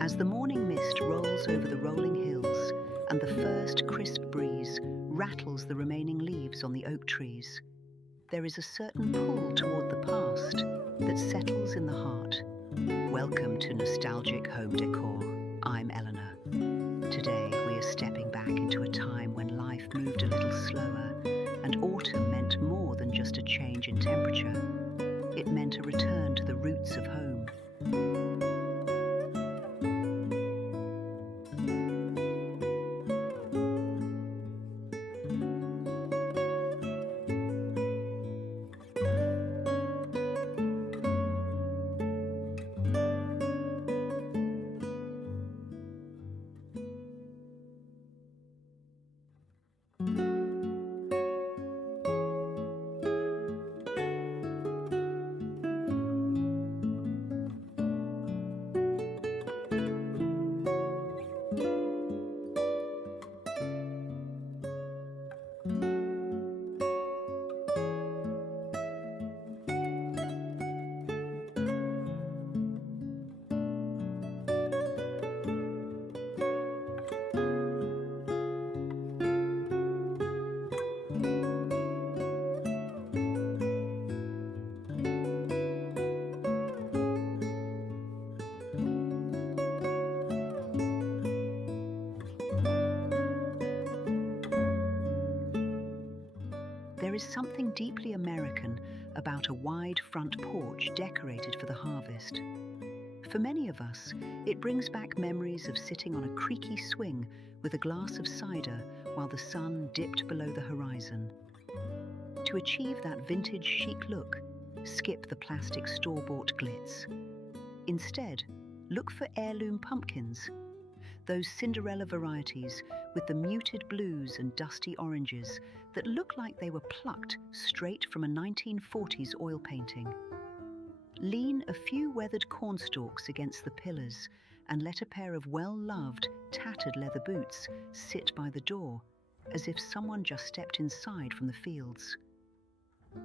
As the morning mist rolls over the rolling hills and the first crisp breeze rattles the remaining leaves on the oak trees, there is a certain pull toward the past that settles in the heart. Welcome to Nostalgic Home Decor. I'm Eleanor. Today we are stepping back into a time when life moved a little slower and autumn meant more than just a change in temperature. It meant a return to the roots of home. There is something deeply American about a wide front porch decorated for the harvest. For many of us, it brings back memories of sitting on a creaky swing with a glass of cider while the sun dipped below the horizon. To achieve that vintage chic look, skip the plastic store-bought glitz. Instead, look for heirloom pumpkins, those Cinderella varieties with the muted blues and dusty oranges that look like they were plucked straight from a 1940s oil painting. Lean a few weathered cornstalks against the pillars and let a pair of well-loved, tattered leather boots sit by the door, as if someone just stepped inside from the fields.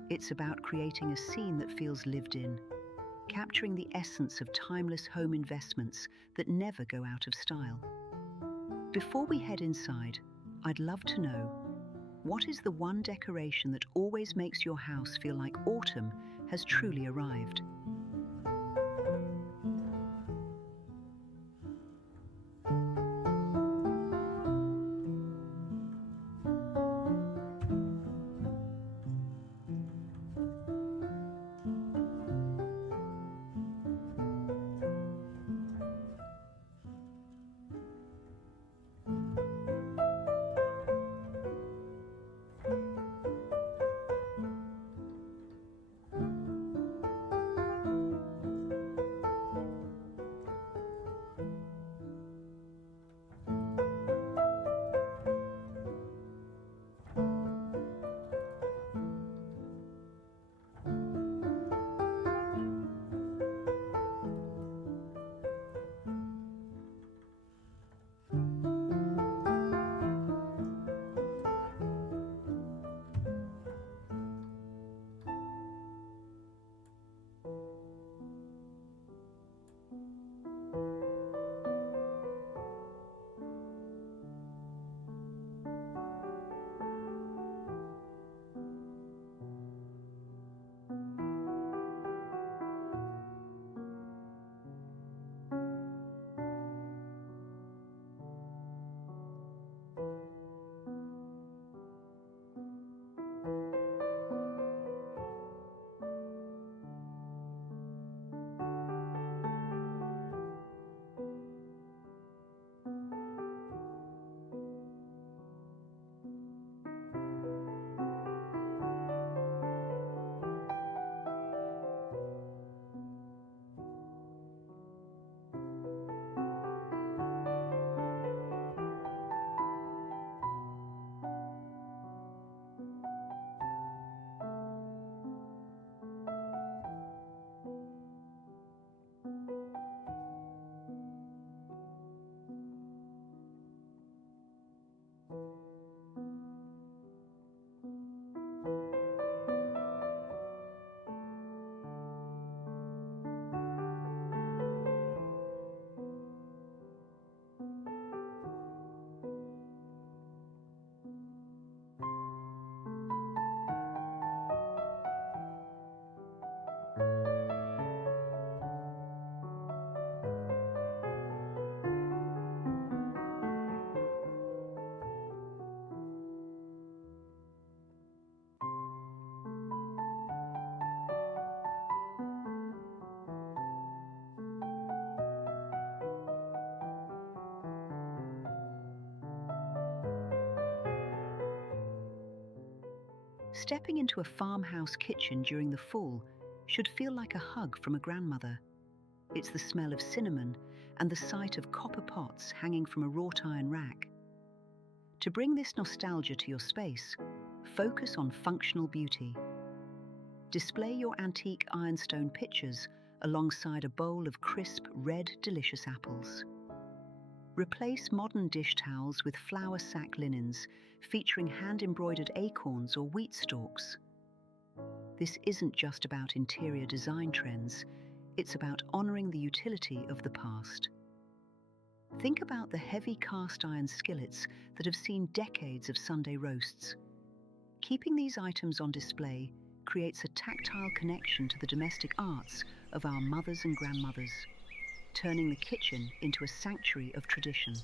It's about creating a scene that feels lived in, capturing the essence of timeless home investments that never go out of style. Before we head inside, I'd love to know, what is the one decoration that always makes your house feel like autumn has truly arrived? Stepping into a farmhouse kitchen during the fall should feel like a hug from a grandmother. It's the smell of cinnamon and the sight of copper pots hanging from a wrought iron rack. To bring this nostalgia to your space, focus on functional beauty. Display your antique ironstone pitchers alongside a bowl of crisp, red, delicious apples. Replace modern dish towels with flour sack linens featuring hand-embroidered acorns or wheat stalks. This isn't just about interior design trends, it's about honoring the utility of the past. Think about the heavy cast iron skillets that have seen decades of Sunday roasts. Keeping these items on display creates a tactile connection to the domestic arts of our mothers and grandmothers, turning the kitchen into a sanctuary of tradition.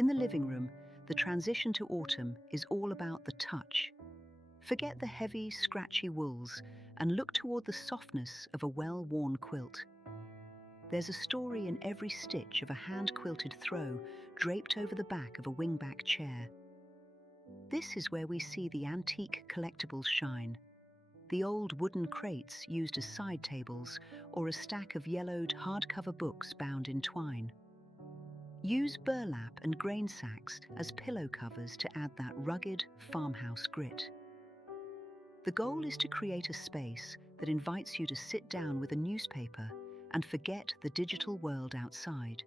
In the living room, the transition to autumn is all about the touch. Forget the heavy, scratchy wools and look toward the softness of a well-worn quilt. There's a story in every stitch of a hand-quilted throw draped over the back of a wingback chair. This is where we see the antique collectibles shine. The old wooden crates used as side tables or a stack of yellowed hardcover books bound in twine. Use burlap and grain sacks as pillow covers to add that rugged farmhouse grit. The goal is to create a space that invites you to sit down with a newspaper and forget the digital world outside.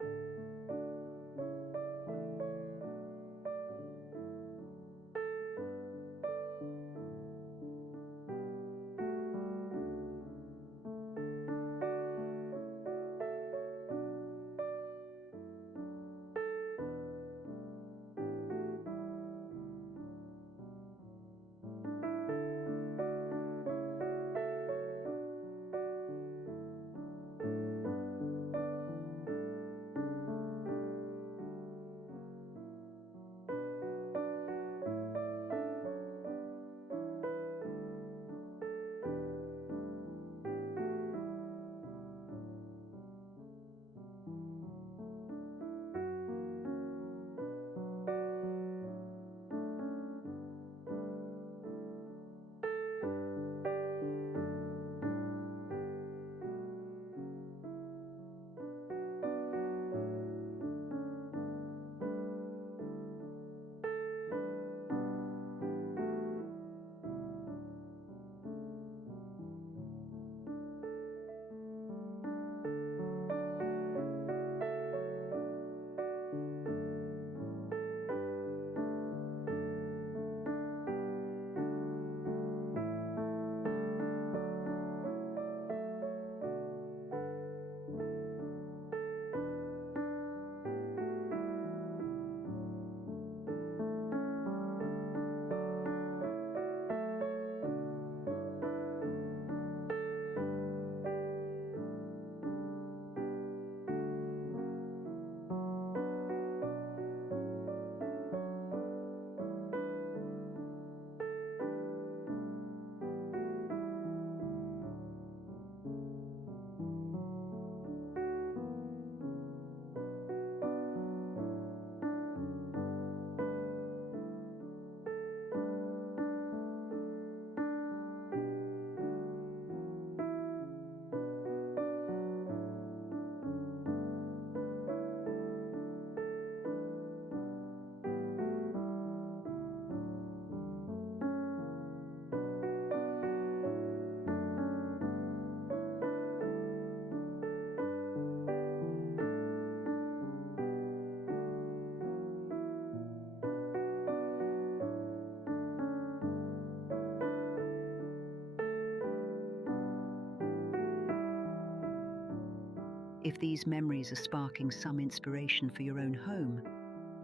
If these memories are sparking some inspiration for your own home,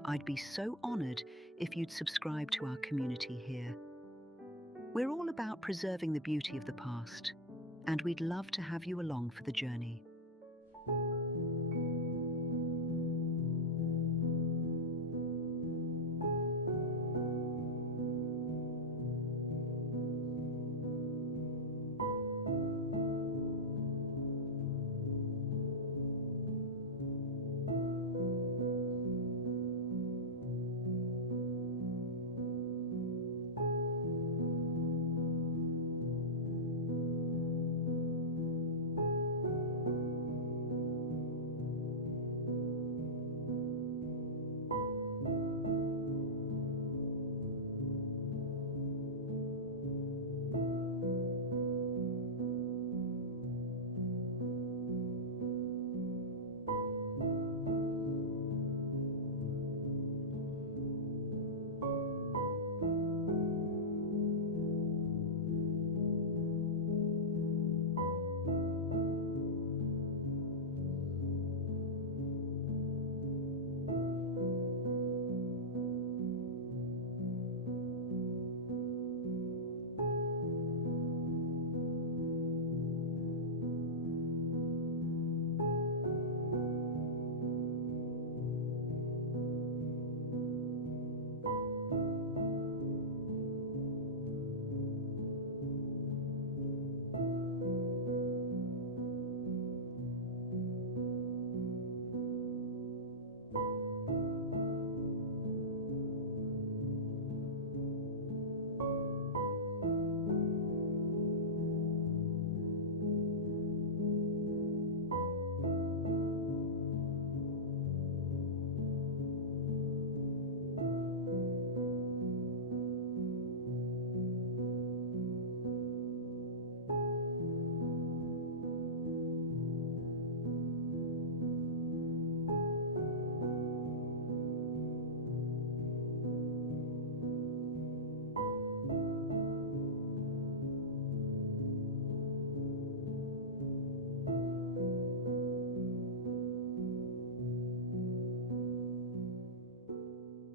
I'd be so honored if you'd subscribe to our community here. We're all about preserving the beauty of the past, and we'd love to have you along for the journey.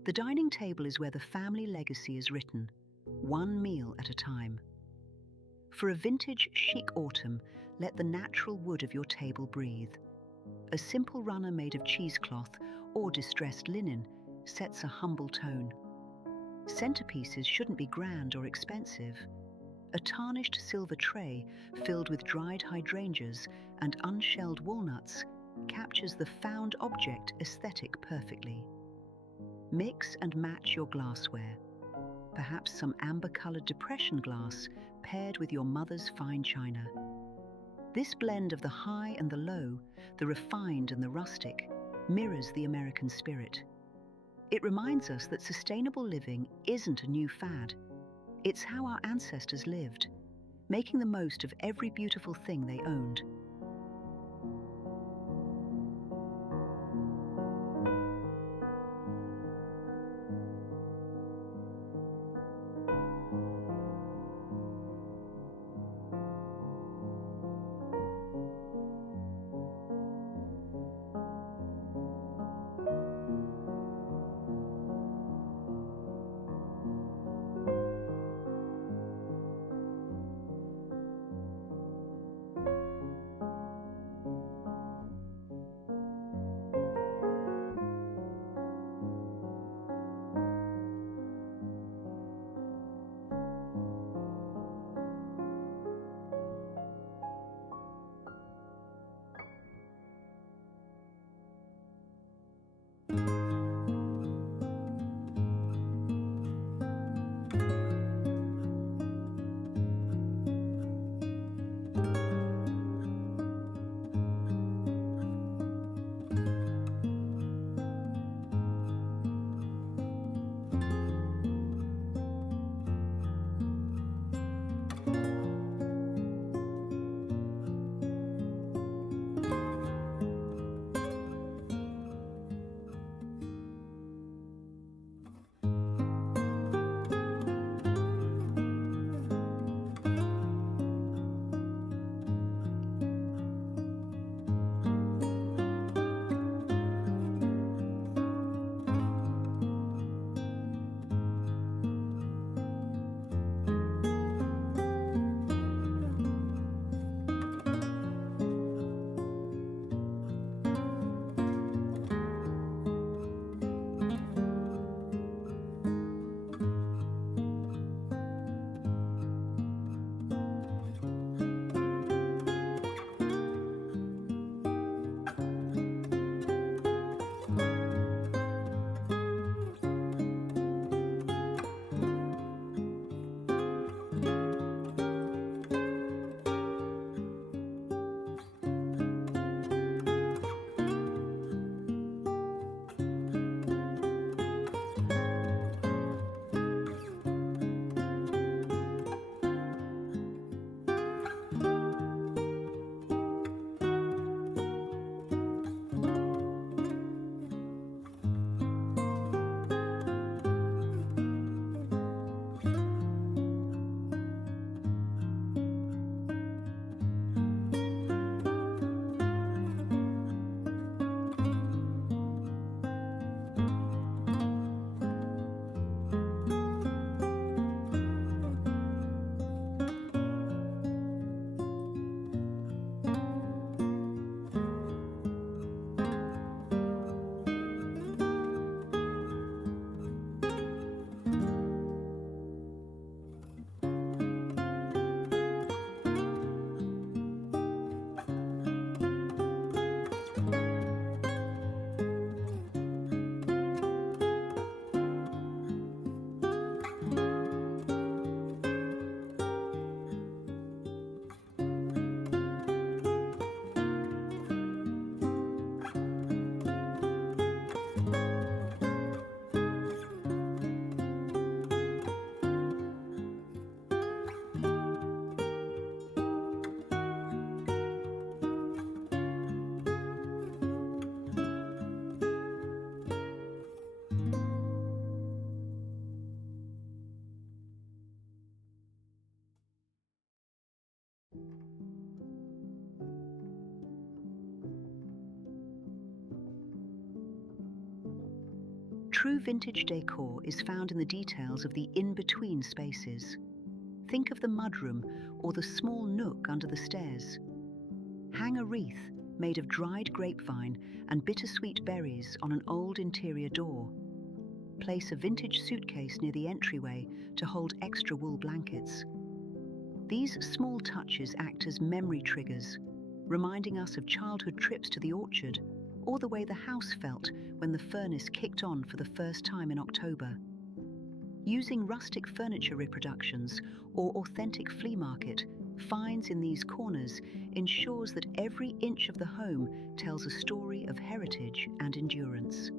The dining table is where the family legacy is written, one meal at a time. For a vintage, chic autumn, let the natural wood of your table breathe. A simple runner made of cheesecloth or distressed linen sets a humble tone. Centerpieces shouldn't be grand or expensive. A tarnished silver tray filled with dried hydrangeas and unshelled walnuts captures the found object aesthetic perfectly. Mix and match your glassware. Perhaps some amber-colored depression glass paired with your mother's fine china. This blend of the high and the low, the refined and the rustic, mirrors the American spirit. It reminds us that sustainable living isn't a new fad. It's how our ancestors lived, making the most of every beautiful thing they owned. True vintage decor is found in the details of the in-between spaces. Think of the mudroom or the small nook under the stairs. Hang a wreath made of dried grapevine and bittersweet berries on an old interior door. Place a vintage suitcase near the entryway to hold extra wool blankets. These small touches act as memory triggers, reminding us of childhood trips to the orchard or the way the house felt when the furnace kicked on for the first time in October. Using rustic furniture reproductions or authentic flea market finds in these corners ensures that every inch of the home tells a story of heritage and endurance.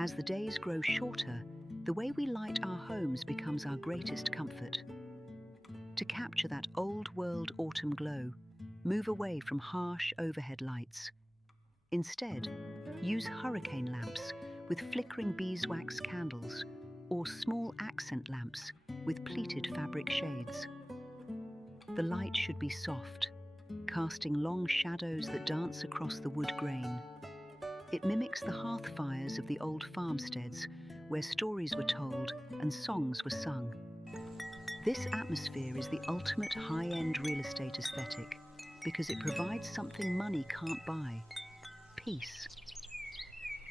As the days grow shorter, the way we light our homes becomes our greatest comfort. To capture that old-world autumn glow, move away from harsh overhead lights. Instead, use hurricane lamps with flickering beeswax candles or small accent lamps with pleated fabric shades. The light should be soft, casting long shadows that dance across the wood grain. It mimics the hearth fires of the old farmsteads where stories were told and songs were sung. This atmosphere is the ultimate high-end real estate aesthetic because it provides something money can't buy: peace.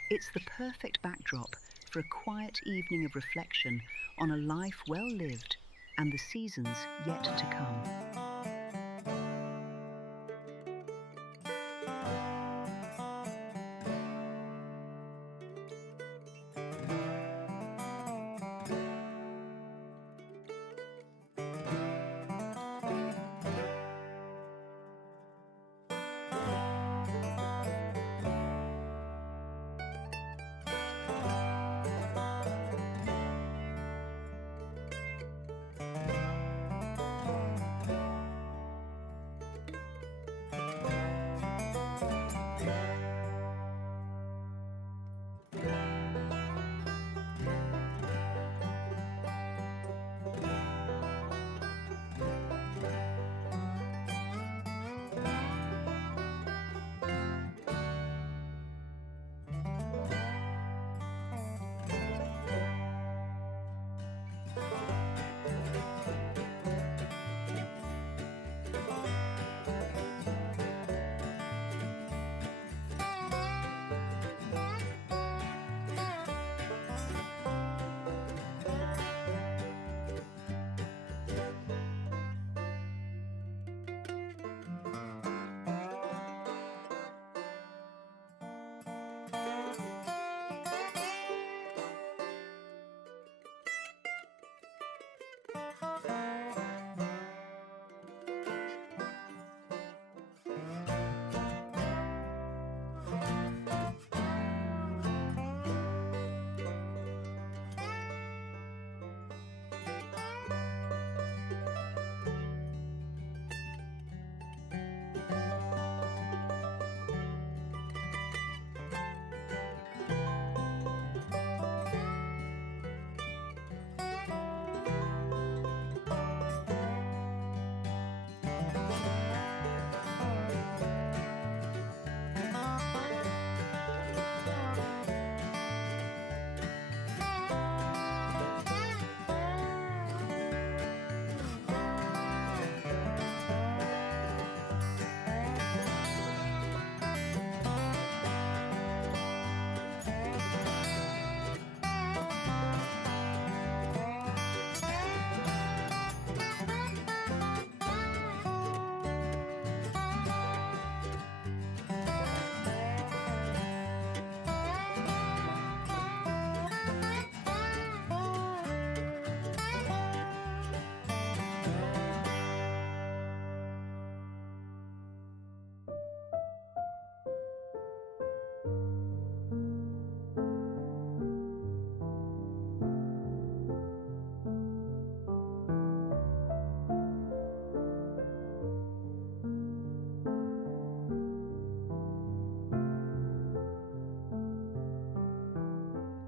It's the perfect backdrop for a quiet evening of reflection on a life well lived and the seasons yet to come.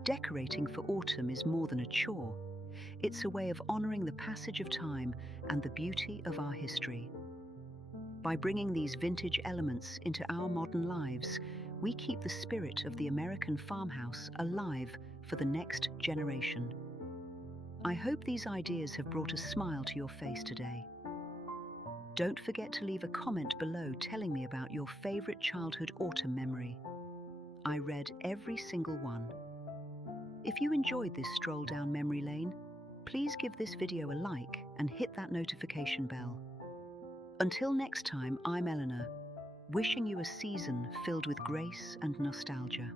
decorating for autumn is more than a chore. It's a way of honoring the passage of time and the beauty of our history. By bringing these vintage elements into our modern lives, we keep the spirit of the American farmhouse alive for the next generation. I hope these ideas have brought a smile to your face today. Don't forget to leave a comment below telling me about your favorite childhood autumn memory. I read every single one. If you enjoyed this stroll down memory lane, please give this video a like and hit that notification bell. Until next time, I'm Eleanor, wishing you a season filled with grace and nostalgia.